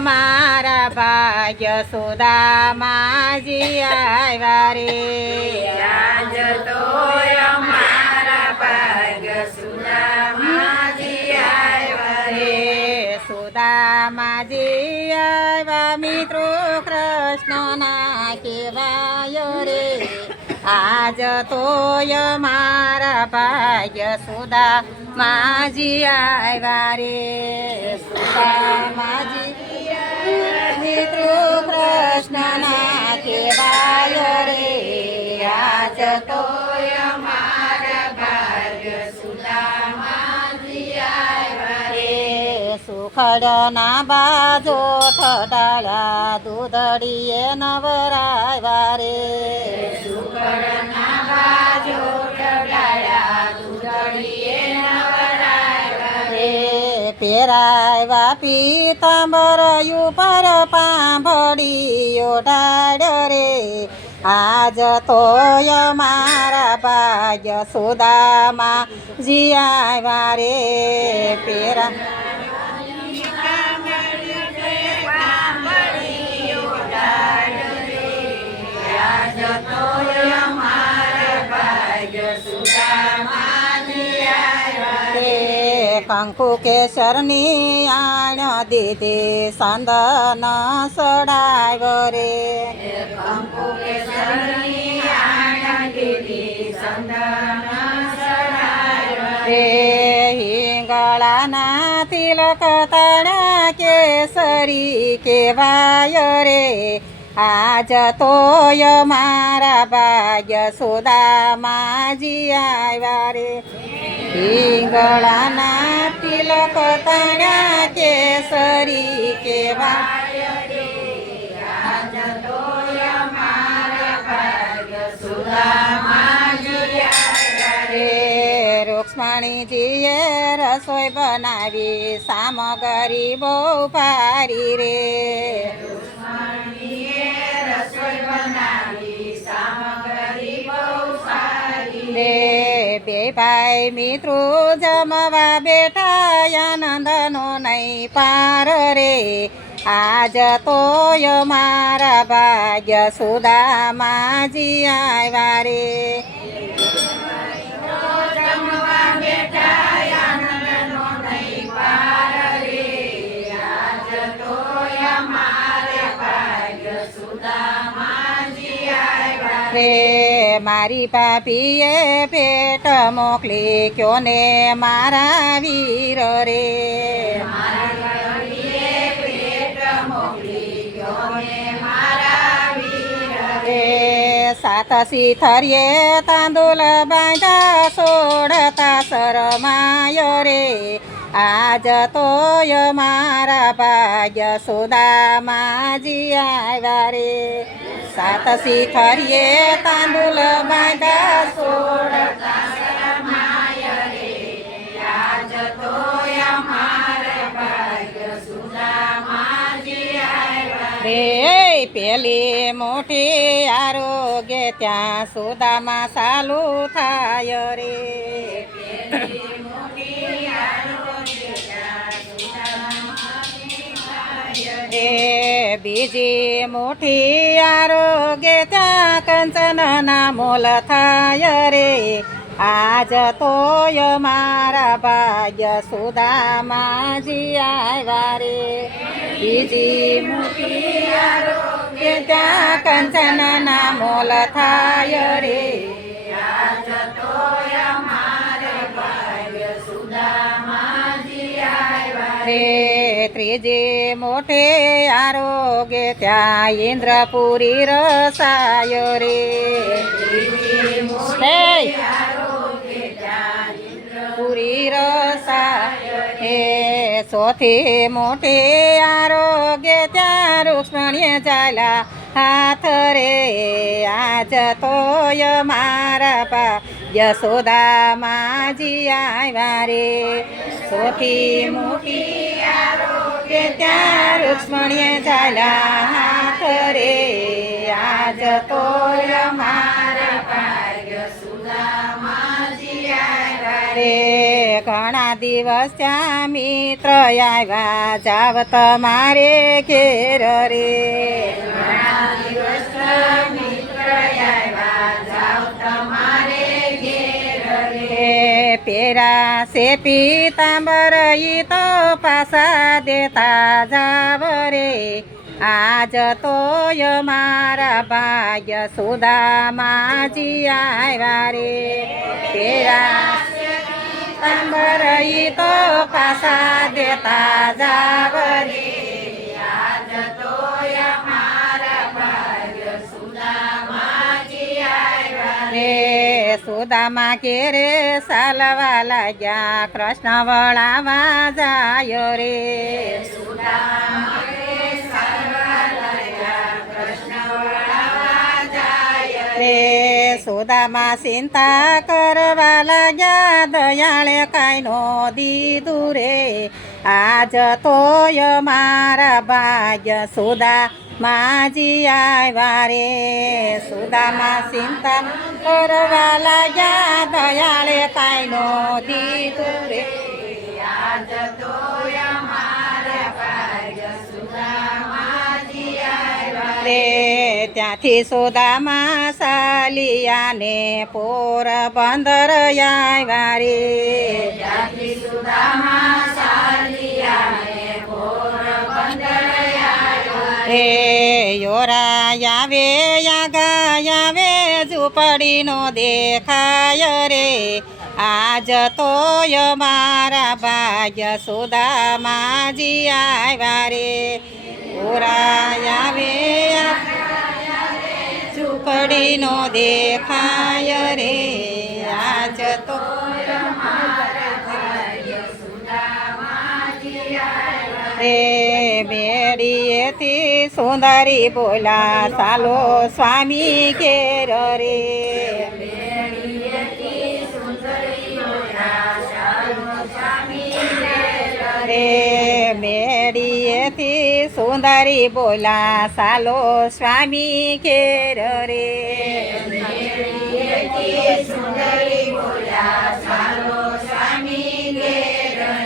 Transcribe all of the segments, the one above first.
મારા ભાગ્ય સુદામાજી આવ્યા રે આજ તો અમારા ભાગ્ય સુદામાજી આવ્યા રે રે સુદામાજી આવ્યા મિત્રો કૃષ્ણના કહેવાયો રે. આજ તો મારા ભાગ્ય સુદા માજી આવ્યા રે. સુદામાજી મિત્રો કૃષ્ણના રે? આજ તો સુખડના બાજો થડાળા દૂધડીએ નવરાય રે. પેરાવ્યા પીતાંબર ઉપર પાંભડી ઓઢાડ્યો રે. આજ તોય મારા ભાગ્ય સુદામાં જીયા રે પેરા. રે કંકુ કેસરની આણ દીધી સંદન સડાવ્યો રે રે હિંગળાના તિલક તણા કેસરી કેવાય રે. આજ તોય મારા ભાગ્ય સુદામાજી આવ્યા રે. હિંગળાના તણા કેસરી કેવા રૂક્ષ્મણીજીએ રસોઈ બનાવી સામગ્રી બહુ ભારી રે. રે બે ભાઈ, મિત્રો જમવા બેઠા આનંદનો નહીં પાર રે. આજ તો મારા ભાગ્ય સુદામાજી આવ્યા રે. રે. મારી પાપીએ પેટ મોકલી ક્યો ને મારા વીર રે? સાત સિથરીએ તાંદુલ બાંધા સોડતા શરમાયો રે. આજ તોય મારા ભાગ્ય સુદામાજી આવ્યા રે. સાત સિથરીએ તાંડુલ બાંધા સોળ. રે પેલી મોટી આરોગ્ય ત્યાં સુદામાં સાલું થાય રે. રે બીજી મુઠી આરોગ્ય ત્યાં કંચનના મોલ થાય રે. આજ તોય મારા ભાગ્ય સુદામાજી આવ્યા રે. બીજી મોટી આરોગ્ય ત્યાં કંચનના મોલ થાય રે. રે. ત્રીજે મોઠે આરોગ્ય ત્યાં ઇન્દ્રપુરી રસાયો રે! પુરી રસા હે. સોથી મોટી આરોગ્ય ત્યાં રૂક્ષ્મણીએ ચાલ્યા હાથ રે. આજ તોય મારા પા યશોદામાજી આવ્યા રે. સોથી મોટી આરોગ્ય ત્યાં રૂક્ષ્મણીએ ચાલ્યા હાથ રે આજ તોય મારા રે ઘણા દિવસ ત્યાં મિત્ર આવ્યા જાવ તમારે ઘેર રે ઘણા દિવસ મિત્ર આવ્યા પેરા સે પીતાંબર ઈ તો પાસા દેતા જાવ રે. આજ તો મારા ભાગ્ય સુદામાજી આવ્યા રે. પેરા પીતાંબર ઈ તો પાસા દેતા જાવ રે. સુદામા કેરે સાલવા લાગ્યા કૃષ્ણ વળાવા જાય રે સુદામા રે સારવા લાગ્યા કૃષ્ણ વળાવા જાય રે સુદામા ચિંતા કરવા લાગ્યા દયાળે કાંઈ નો દીધું રે આજ તોય મારા ભાગ્ય સુદા માજી આવ્યા રે સુદામા ચિંતા કરવા લાગ્યા દયાળે કાંઈ નો દીધું રે. ત્યાંથી સુદામા સાલિયાને પોરબંદર આવ્યા રે ત્યાંથી સુદામા આવ્યા રે યોરા આવે યા ઝૂંપડીનો દેખાય રે. આજ તોય મારા ભાગ્ય સુદામાજી આવ્યા રે. આવે, ઝૂંપડીનો દેખાય રે. આજ તો રે. બેડીએથી સુંદરી બોલા સાલો સ્વામી ઘેર રે. રે મેડીએથી સુંદરી બોલા સાલો સ્વામી ઘેર રે.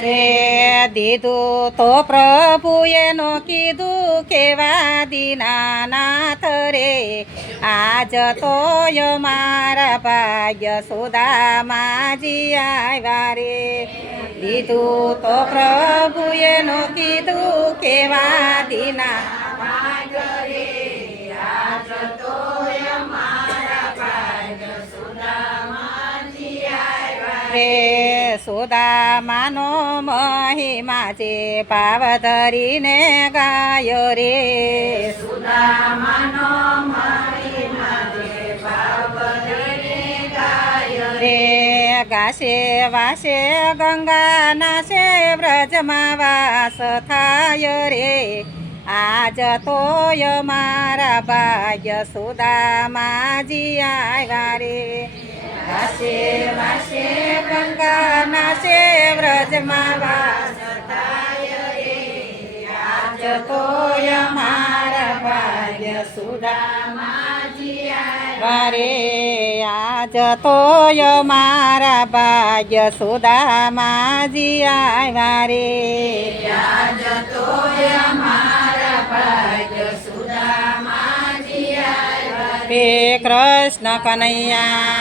રે દીધું તો પ્રભુએ નો કીધું કેવા દીનાનાથ રે. આજ તોય મારા ભાગ્ય સુદામાજી આવ્યા રે. દીધું તો પ્રભુએ નો કીધું કેવા દીના રે. સુદામાનો મહિમા છે ભાવ ધરીને ગાયો રે. સુદામાનો મહિમા જે ભાવ ધરીને ગાયો રે. ગાશે વાસે ગંગા નાશે વ્રજમાં વાસ થાય રે. આજ તોય મારા ભાગ્ય સુદામાજી આવ્યા રે. વાસે વાસે ગંગાના છે વ્રજમાં વાસ આજ તોય મારા વારે આજ મારા ભાગ્ય સુદામાજી આવ્યા રે આજ કૃષ્ણ કનૈયા.